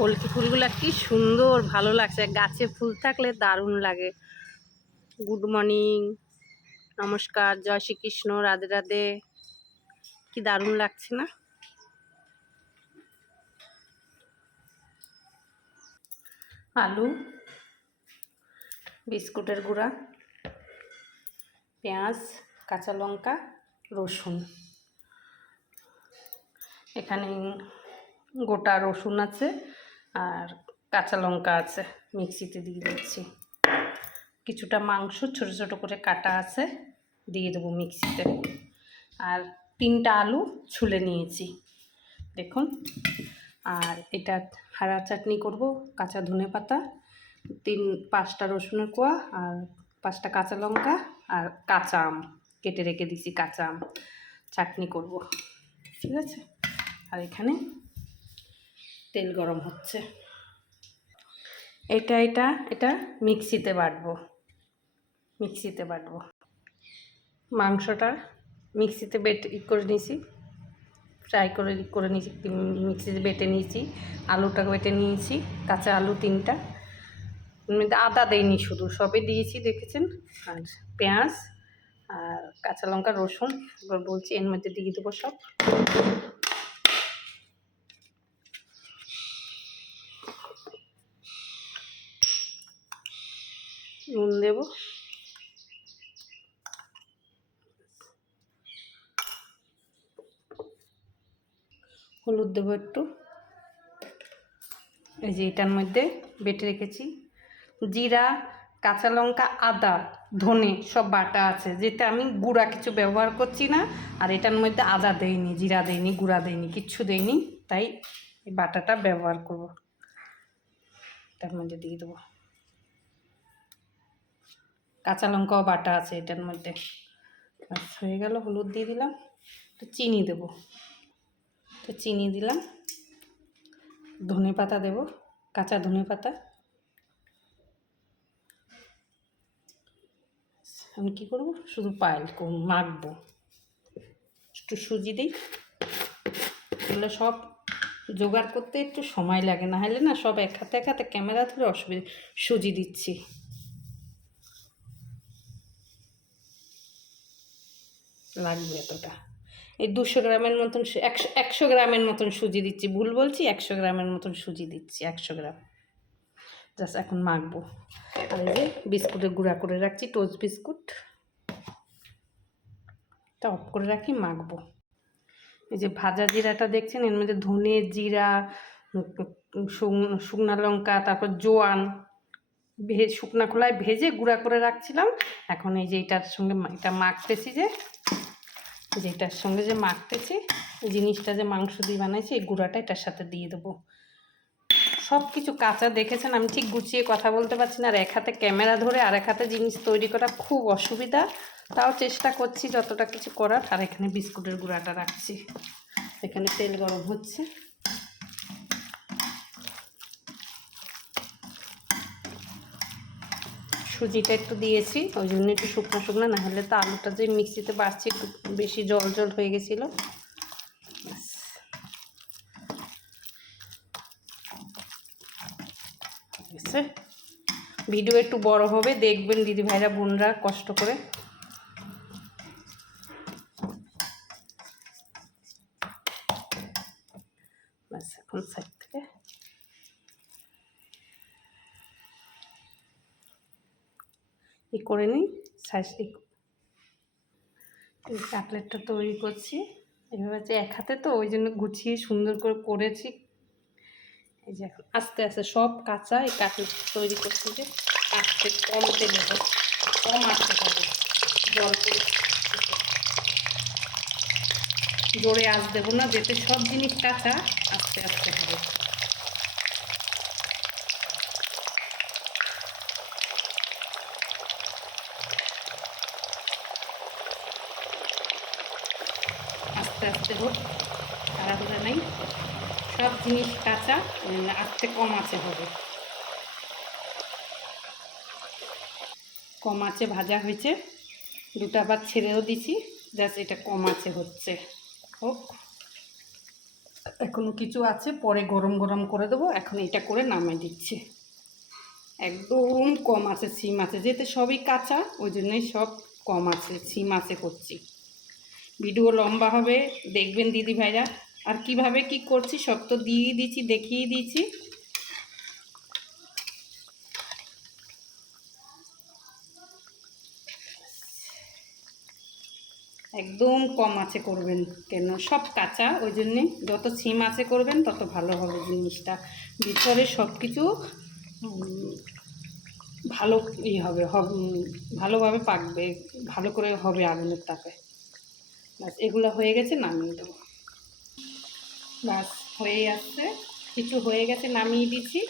কলকি ফুলগুলো কি সুন্দর, ভালো লাগছে। গাছে ফুল থাকলে দারুণ লাগে। গুড মর্নিং, নমস্কার, জয় শ্রীকৃষ্ণ, রাধে রাধে। কি দারুণ লাগছে না? আলু, বিস্কুটের গুঁড়া, পেঁয়াজ, কাঁচা লঙ্কা, রসুন। এখানে গোটা রসুন আছে আর কাঁচা লঙ্কা আছে, মিক্সিতে দিয়ে দিচ্ছি। কিছুটা মাংস ছোট ছোট করে কাটা আছে, দিয়ে দেবো মিক্সিতে। আর 3টা আলু ছুলে নিয়েছি দেখুন। আর এটা হারা চাটনি করব। কাঁচা ধনেপাতা, 5টা রসুনের কোয়া আর 5টা কাঁচা লঙ্কা আর কাঁচা আম কেটে রেখে দিছি। কাঁচা আম চাটনি করব, ঠিক আছে। আর এখানে তেল গরম হচ্ছে। এটা মিক্সিতে বাটবো। মাংসটা মিক্সিতে করে নিয়েছি, ফ্রাই করে নিয়েছি, মিক্সিতে বেটে নিয়েছি। আলুটা বেটে নিয়েছি, কাঁচা আলু 3টা। আদা দেয়নি, শুধু সবে দিয়েছি দেখেছেন। আর পেঁয়াজ আর কাঁচা লঙ্কা, রসুন এবার বলছি এর মধ্যে দিয়ে দেবো সব। নুন দেব, হলুদ দেবো একটু। এই যে এটার মধ্যে বেটে রেখেছি জিরা, কাঁচা লঙ্কা, আদা, ধনে সব বাটা আছে, যেটা আমি গুঁড়া কিছু ব্যবহার করছি না। আর এটার মধ্যে আদা দেইনি, জিরা দেইনি, গুঁড়া দেইনি, কিচ্ছু দেইনি, তাই এই বাটাটা ব্যবহার করব। এটার মধ্যে দিয়ে দেবো। কাঁচা লঙ্কাও বাটা আছে এটার মধ্যে। হয়ে গেল। হলুদ দিয়ে দিলাম, একটু চিনি দেবো, একটু চিনি দিলাম। ধনে পাতা দেবো, কাঁচা ধনে পাতা। আমি কী করবো, শুধু পায়েল মাখবো। একটু সুজি দিই, এগুলো সব জোগাড় করতে একটু সময় লাগে, না হলে না সব এক হাতে ক্যামেরা ধরে অসুবিধা। সুজি দিচ্ছি, লাগবে এতটা। এই 200 গ্রামের মতন, 100 গ্রামের মতন সুজি দিচ্ছি। ভুল বলছি, 100 গ্রামের মতন সুজি দিচ্ছি, 100 গ্রাম। জাস্ট এখন মাখবো। আর এই যে বিস্কুটের গুঁড়া করে রাখছি, টোস্ট বিস্কুট, এটা অফ করে রাখি, মাখবো। এই যে ভাজা জিরাটা দেখছেন, এর মধ্যে ধনে, জিরা, শুকনা লঙ্কা, তারপর জোয়ান শুকনা খোলায় ভেজে গুঁড়া করে রাখছিলাম। এখন এই যে এটার সঙ্গে এটা মাখতেছি, যেটার সঙ্গে যে মাখতেছি, এই জিনিসটা যে মাংস দিয়ে বানাইছি, এই গুঁড়াটা এটার সাথে দিয়ে দেবো। সব কিছু কাঁচা দেখেছেন, আমি ঠিক গুছিয়ে কথা বলতে পারছি না। আর এক হাতে ক্যামেরা ধরে আর এক হাতে জিনিস তৈরি করা খুব অসুবিধা, তাও চেষ্টা করছি যতটা কিছু করার। আর এখানে বিস্কুটের গুঁড়াটা রাখছি। এখানে তেল গরম হচ্ছে। সুজিটা একটু দিয়েছি, ওই জন্য একটু শুকনো, না হলে তো আলুটা যে মিক্সিতে বাড়ছি একটু বেশি জল হয়ে গেছিলো। ভিডিও একটু বড় হবে, দেখবেন দিদি ভাইরা বোনরা কষ্ট করে। ব্যাস, এখন সাইড থেকে করে নিই। কাটলেটটা তৈরি করছি এভাবে, যে এক হাতে তো ওই জন্য গুছিয়ে সুন্দর করে করেছি। এই যে এখন আস্তে আস্তে সব কাঁচা এই কাটলেট তৈরি করছি, যে আস্তে কম তেলে কম আস্তে হবে, জল করে জোরে আঁচ দেবো না, যেতে সব জিনিস কাঁচা, আস্তে আস্তে হবে। আস্তে আস্তে হোক, তাড়াহুড়া নেই, সব জিনিস কাঁচা, আস্তে কম আঁচে হবে। কম আঁচে ভাজা হয়েছে, 2টা আবার ছেড়েও দিছি, জাস্ট এটা কম আঁচে হচ্ছে, হোক। এখনো কিছু আছে, পরে গরম গরম করে দেবো। এখন এটা করে নামিয়ে দিচ্ছি। একদম কম আছে সিম আছে, যেতে সবই কাঁচা, ওই জন্যই সব কম আছে, সিম আছে করছি। ভিডিও লম্বা হবে, দেখবেন দিদি ভাইরা। আর কিভাবে কি করছি সব তো দিয়ে দিয়েছি, দেখিয়ে দিয়েছি। একদম কম আছে করবেন, কেন সব কাঁচা, ওই জন্যে যত সিম আছে করবেন তত ভালো হবে জিনিসটা। ভিতরে সব কিছু ভালো হবে, ভালোভাবে পাকবে, ভালো করে হবে আগুনের তাপে। ব্যাস এগুলো হয়ে গেছে, নামিয়ে দেবো। ব্যাস হয়ে আসছে, কিছু হয়ে গেছে, নামিয়ে দিয়েছি।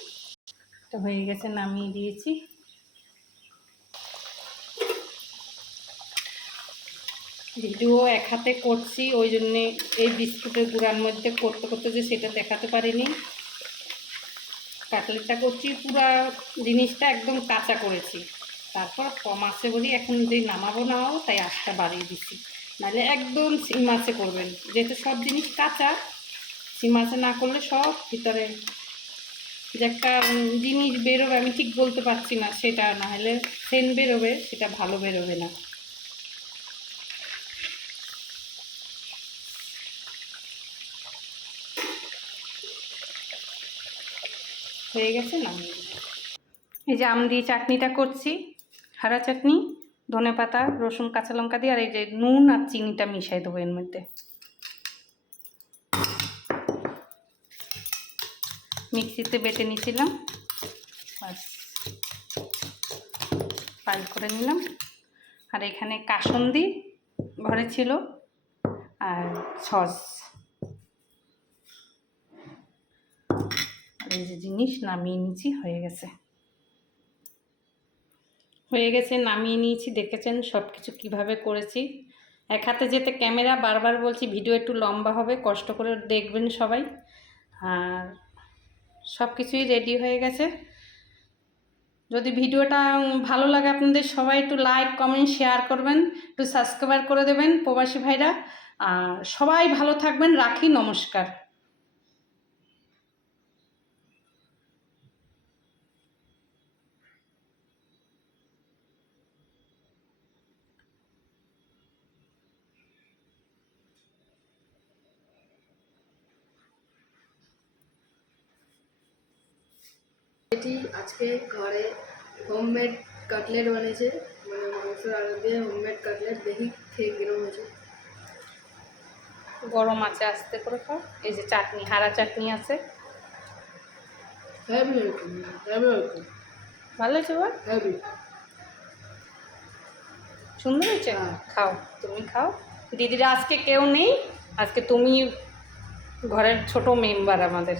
তো হয়ে গেছে, নামিয়ে দিয়েছি। ভিডিও এক হাতে করছি, ওই জন্যে এই বিস্কুটের গুঁড়ার মধ্যে করতে করতে যে সেটা দেখাতে পারিনি। কাটলেটটা করছি পুরো জিনিসটা একদম কাঁচা করেছি, তারপর কম আছে বলি এখন যে নামাবো নামাবো তাই আঁচটা বাড়িয়ে দিচ্ছি। নাহলে একদম সিম আঁচে করবেন, যেহেতু সব জিনিস কাঁচা। সিম আঁচে না করলে সব ভিতরে যে একটা জিনিস বেরোবে, আমি ঠিক বলতে পারছি না, সেটা না হলে সেন্ট বেরোবে, সেটা ভালো বেরোবে না। হয়ে গেছে, নামিয়ে দেবো। এই যে আম দিয়ে চাটনিটা করছি, হারা চাটনি, ধনেপাতা, রসুন, কাঁচা লঙ্কা দিয়ে, আর এই যে নুন আর চিনিটা মিশাই দেবো এর মধ্যে। মিক্সিতে বেটে নিয়েছিলাম, বাস পাল করে নিলাম। আর এখানে কাসুন্দি ঘরে ছিল, আর সস, আর এই যে জিনিস নামিয়ে নিয়েছি। হয়ে গেছে, নামিয়ে নিয়েছি। দেখেছেন সব কিছু কীভাবে করেছি। এক হাতে যেতে ক্যামেরা, বারবার বলছি ভিডিও একটু লম্বা হবে, কষ্ট করে দেখবেন সবাই। আর সব কিছুই রেডি হয়ে গেছে। যদি ভিডিওটা ভালো লাগে আপনাদের, সবাই একটু লাইক, কমেন্ট, শেয়ার করবেন, একটু সাবস্ক্রাইব করে দেবেন প্রবাসী ভাইরা। আর সবাই ভালো থাকবেন, রাখি, নমস্কার। এটি আজকে ঘরে হোমমেড কাটলেট বানিয়েছে, মানে মাংসের আলু দিয়ে হোমমেড কাটলেট। দেখি খেয়ে কিরম হয়েছে। গরম আছে, আস্তে করে খাও। এই যে চাটনি, হারা চাটনি আছে। Heavy welcome, heavy welcome. ভালো হয়েছে বল, হ্যাভি, সুন্দর হয়েছে। খাও, তুমি খাও। দিদিরা আজকে কেউ নেই, আজকে তুমি ঘরের ছোট মেম্বার আমাদের।